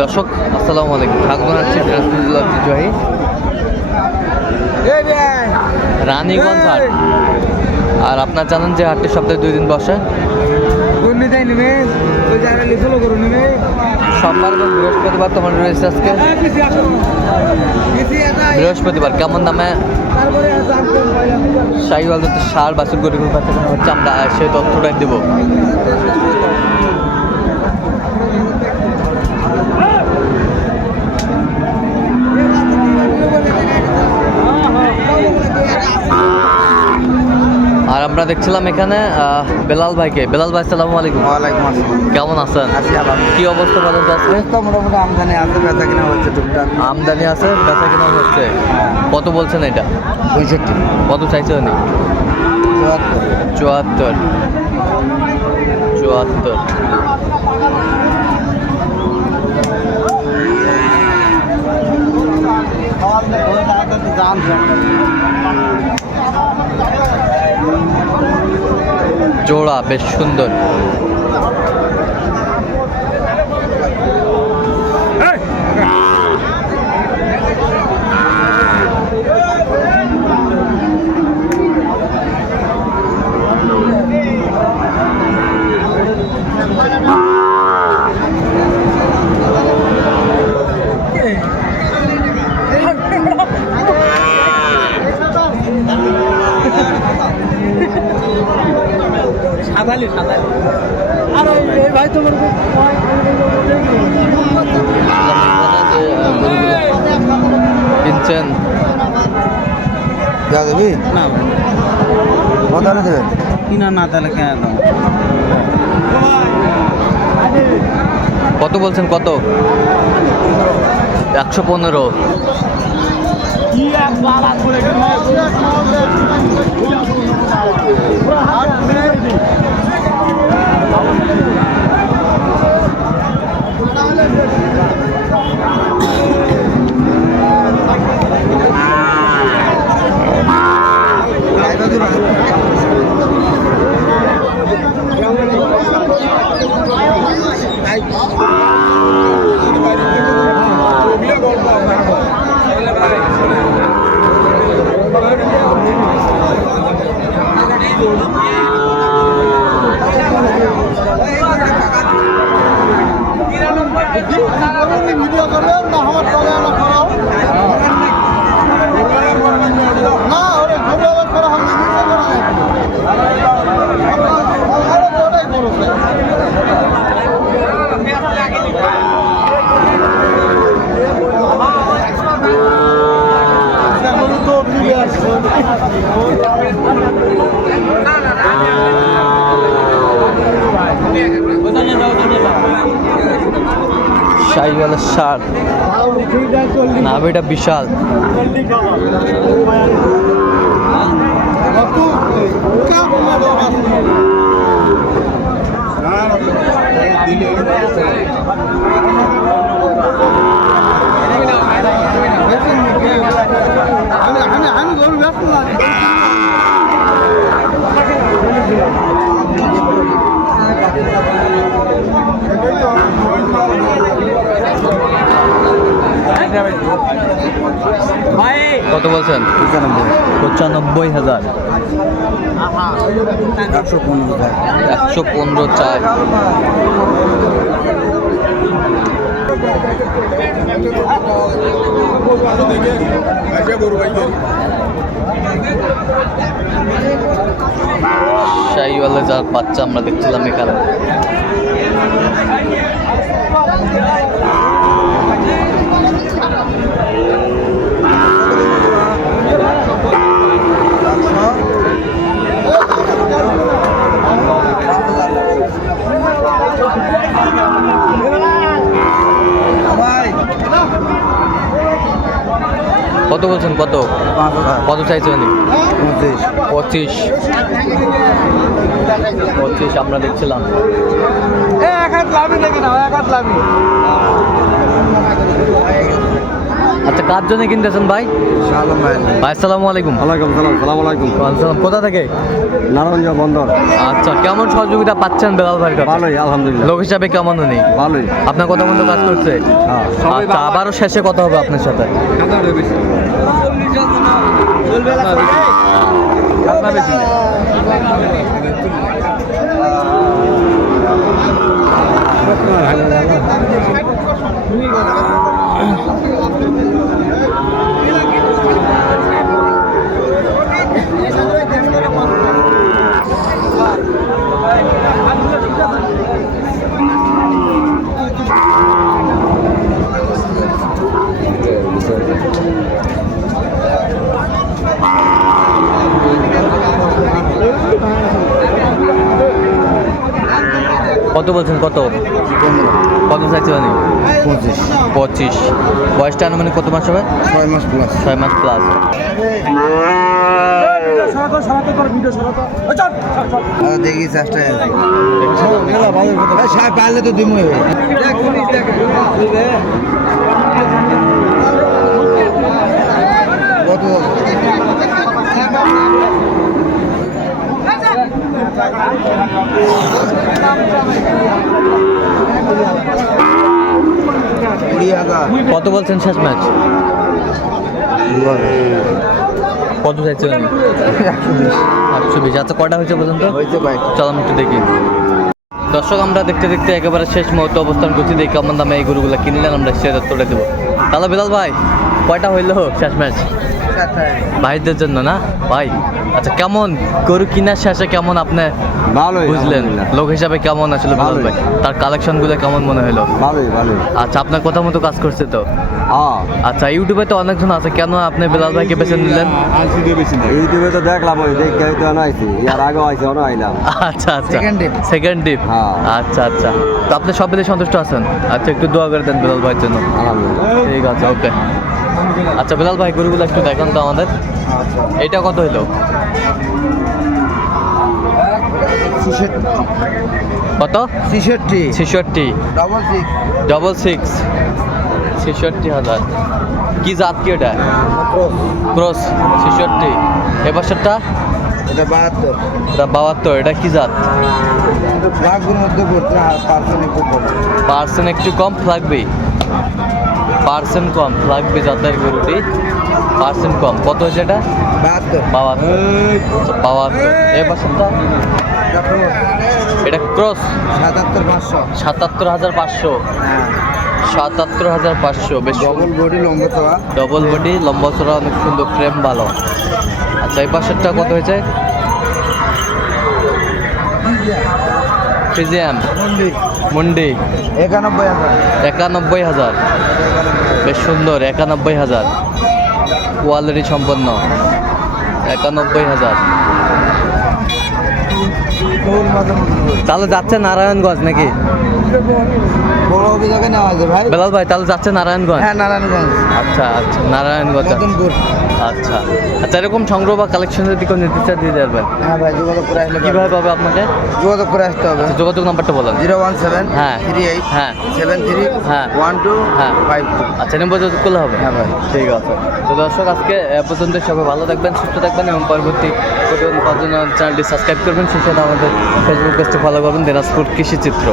দর্শক আসসালামু আলাইকুম। থাকবেন আছি ঐতিহ্যবাহী রানীগঞ্জ হাট। আর আপনার জানেন যে হাটটি সপ্তাহে দুই দিন বসে। সোমবার এবং বৃহস্পতিবার তোমার রয়েছে আজকে। বৃহস্পতিবার কেমন দামে? শাহিওয়াল যাতে সার বাছুর গরিব হচ্ছে আমরা সেই তথ্যটাই দেবো। আমরা দেখছিলাম এখানে বেলাল ভাইকে। বেলাল ভাই সালামু আলাইকুম। ওয়ালাইকুম আসসালাম। কেমন আছেন? আছি আলহামদুলিল্লাহ। কি অবস্থা বলেন তো আজকে? তো মোটামুটি আমদানি আছে বেচা কিনা হচ্ছে টুকটাক। আমদানি আছে বেচা কিনা হচ্ছে। কত বলছেন এটা? পঁয়ষট্টি। কত চাইছে উনি? চুয়াত্তর। চুয়াত্তর। জোড়া বেশ সুন্দর। যে, আহ, গরুগুলো কিনছেন? যা দেবি? না কত হলে দেবেন? কিনা না তাহলে কেন? কত বলছেন কত? একশো পনেরো। ভিডিও করবে না আমার শাহিওয়ালের সার। নাভিটা বিশাল। আমি গরু ব্যস্ত না কত বলছেন? পঁচানব্বই হাজার। একশো পনেরো একশো পনেরো চার। শাহিওয়ালের যার বাচ্চা আমরা দেখছিলাম এখানে। কত বলছেন? কত? কত চাইছে উনি? পঁচিশ। পঁচিশ। আমরা দেখছিলাম। এক হাত লাভি দেখে না? এক হাত লাভি আচ্ছা কার জন্য কিনতেছেন ভাই? ভাই ভাই আসসালামু আলাইকুম। ওয়ালাইকুম সালাম সালাম আলাইকুম। ওয়ালাইকুম কোথা থেকে? নারায়ণগঞ্জ বন্দর। আচ্ছা কেমন সহযোগিতা পাচ্ছেন বেলাল কাছে? ভালোই আলহামদুলিল্লাহ। লোক হিসাবে কেমন উনি? ভালোই। আপনার কথা মতো কাজ করছে? হ্যাঁ। আচ্ছা আবারও শেষে কথা হবে আপনার সাথে। কত বলছেন? কত? কত চাইছে মানে পঁচিশ। পঁচিশ। বয়সটা আনুমানিক কত মাস হবে? ছয় মাস প্লাস ছয় মাস প্লাস দেখি চেষ্টা পারলে তো দিমই। কত? কুড়ি হাজার কত বলছেন শেষ ম্যাচ? কত চাইছে উনি একশো বিশ। আচ্ছা কটা হয়েছে পর্যন্ত? চলো আমি একটু দেখি। দর্শক আমরা দেখতে দেখতে একেবারে শেষ মুহূর্তে অবস্থান করছি। দেখি কেমন দামে এই গরুগুলো কিনলেন আমরা সেটা তুলে দেবো। তাহলে বিলাল ভাই কয়টা হইল শেষ ম্যাচ? ভাইদের জন্য না? ভাই আচ্ছা কেমন? গরু কেনার শেষে কেমন আপনি ভালোই বুঝলেন? লোক হিসাবে কেমন আসলে বিলাল ভালোই। ভাই? তার কালেকশনগুলো কেমন মনে হলো? ভালোই ভালোই। আচ্ছা আপনার কথা মতো কাজ করছে তো? হ্যাঁ। আচ্ছা ইউটিউবে তো অনেকজন আছে কেন আপনি বিলাল ভাইকে বেছে নিলেন? ইউটিউবে তো দেখলাম ওই দেখে তো আনাইছি ইয়ার আগে আইছি অন আইলাম। আচ্ছা আচ্ছা। Second dip. Second dip. আচ্ছা আচ্ছা। তো আপনি সব মিলে সন্তুষ্ট আছেন? আচ্ছা একটু দোয়া করে দেন বিলাল ভাইয়ের জন্য। ঠিক আছে ওকে। আচ্ছা বিলাল ভাই গরুগুলো একটু দেখান তো আমাদের। এটা কত হইল? কত? ছিষট্টি। ছেষট্টি। ডবল সিক্স ডবল সিক্স ছেষট্টি হাজার। কি জাত কি এটা ক্রস। ছেষট্টি। এ বছরটা এটা বাহাত্তর। এটা বাহাত্তর এটা কি জাত? মধ্যে পার্সেন্ট একটু কম। পার্সেন্ট একটু কম লাগবে। পার্সেন্ট কম লাগবে যাতায়াত গরুটি। পার্সেন্ট কম। কত হয়েছে এটা? বাহাত্তর। বাহাত্তর। এ এটা ক্রস? সাতাত্তর পাঁচশো। সাতাত্তর হাজার পাঁচশো। সাতাত্তর হাজার পাঁচশো। বেশ ডবল বডি লম্বা চড়া ডবল বডি লম্বা চড়া অনেক সুন্দর ফ্রেম ভালো। আচ্ছা এই পাশেরটা কত হয়েছে? ফিজিয়াম মুন্ডি। একানব্বই হাজার। একানব্বই হাজার। বেশ সুন্দর একানব্বই হাজার। কোয়ালিটি সম্পন্ন। একানব্বই হাজার। তাহলে যাচ্ছে নারায়ণগঞ্জ নাকি? বড় অভিযোগে নেওয়া আছে ভাই। বেলাল ভাই তাহলে যাচ্ছে নারায়ণগঞ্জ? হ্যাঁ নারায়ণগঞ্জ। আচ্ছা আচ্ছা নারায়ণগঞ্জ মদনপুর আচ্ছা আচ্ছা এরকম সংগ্রহ বা কালেকশন যদি কোনো দিয়ে দেবেন হ্যাঁ ভাই যোগাযোগ করে আসলে কীভাবে পাবে আপনাকে? যোগাযোগ করে আসতে হবে। আচ্ছা, যোগাযোগ নাম্বারটা বলেন। জিরো ওয়ান সেভেন হ্যাঁ। থ্রি এইট হ্যাঁ। সেভেন থ্রি হ্যাঁ। ওয়ান টু হ্যাঁ। Five two. আচ্ছা নম্বর যোগাযোগ করলে হবে? হ্যাঁ ভাই। ঠিক আছে। তো দর্শক আজকে এ পর্যন্ত সবাই ভালো থাকবেন সুস্থ থাকবেন এবং পরবর্তী প্রতিদিন পাঁচজন চ্যানেলটি সাবস্ক্রাইব করবেন। সেই সাথে আমাদের ফেসবুক পেজটি ফলো করবেন দিনাজপুর কৃষি চিত্র।